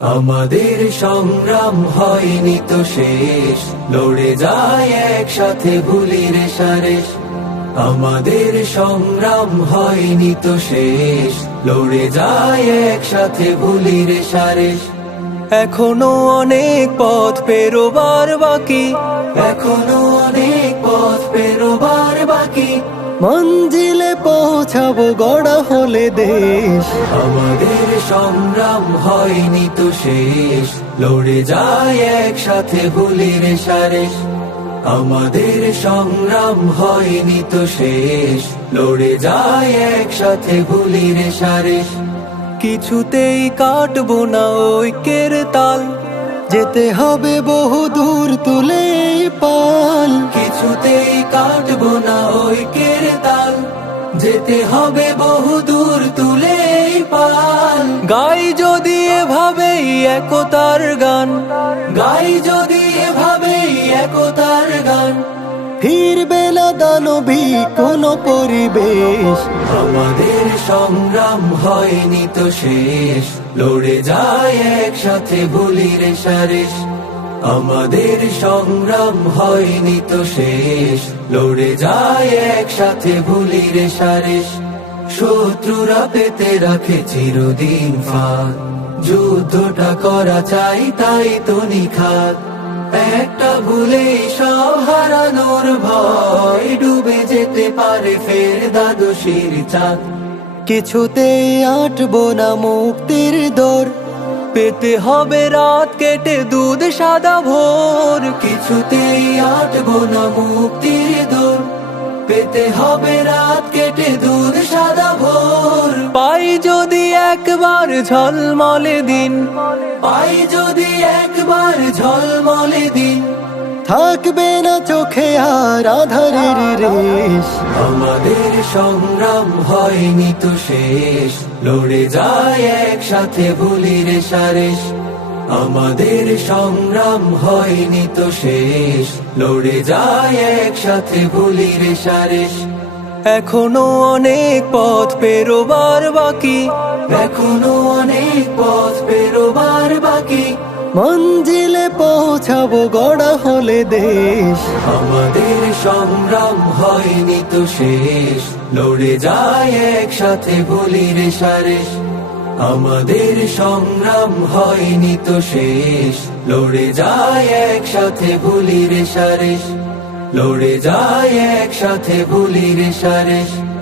আমাদের সংগ্রাম হয়নি তো শেষ, লড়ে যায় একসাথে ভুলি রেশারেশ। আমাদের সংগ্রাম হয়নি তো শেষ, লড়ে যায় একসাথে ভুলি রেশারেশ। এখনো অনেক পথ পেরোবার বাকি, এখনো অনেক পথ পেরোবার বাকি, মঞ্জিলে পৌঁছাবো গড়া হলে দেশ। আমাদের সংগ্রাম হয়নি তো শেষ, লড়ে যায় একসাথে ভুলি রেশারেশ। আমাদের সংগ্রাম হয়নি তো শেষ, লড়ে যায় একসাথে ভুলি রেশারেশ। কিছুতেই কাটবো না ঐক্যের তাল, যেতে হবে বহু দূর তুলে পাল। কিছুতেই কাটবো না ঐক্যের তাল, যেতে হবে বহু দূর তুলে পাল। গাই যদি এভাবেই একতার গান, গাই যদি এভাবেই একতার গান, ফিরবে না দানবী কোনো পরিবেশ। আমাদের সংগ্রাম হয়নি তো শেষ, লড়ে যায় একসাথে ভুলি রেশারেশ। আমাদের সংগ্রাম হয়নি তো শেষ, লড়ে যায় একসাথে ভুলি রেশারেশ। শত্রুরা পেতে রাখে চিরদিন ফাঁদ, যুদ্ধটা করা চাই তাই তো নিখাত। একটা ভুলেই সব হারানোর ভয়, ডুবে যেতে পারে ফের দ্বাদশীর চাঁদ। কিছুতেই আটবো না মুক্তির দোর, পেতে হবে রাত কেটে দুধ সাদা ভোর। কিছুতেই আটবো না মুক্তির দোর, পেতে হবে রাত কেটে দুধ সাদা ভোর। পাই যদি একবার ঝলমলে দিন, পাই যদি একবার ঝলমলে দিন, থাকবে না চোখে আর আধারের রেশ। আমাদের সংগ্রাম হয়নি তো শেষ, লড়ে যায় একসাথে ভুলি রেশারেশ। আমাদের সংগ্রাম হয়নি তো শেষ, লড়ে যায় একসাথে ভুলি রেশারেশ। এখনো অনেক পথ পেরোবার বাকি, এখনো অনেক পথ পেরোবার বাকি, মঞ্জিলে পৌঁছাবো গড়া হলে দেশ। আমাদের সংগ্রাম হয়নি তো শেষ, লড়ে যায় একসাথে ভুলি রেশারেশ। আমাদের সংগ্রাম হয়নি তো শেষ, লড়ে যায় একসাথে ভুলি রেশারেশ। লড়ে যায় একসাথে ভুলি রেশারেশ।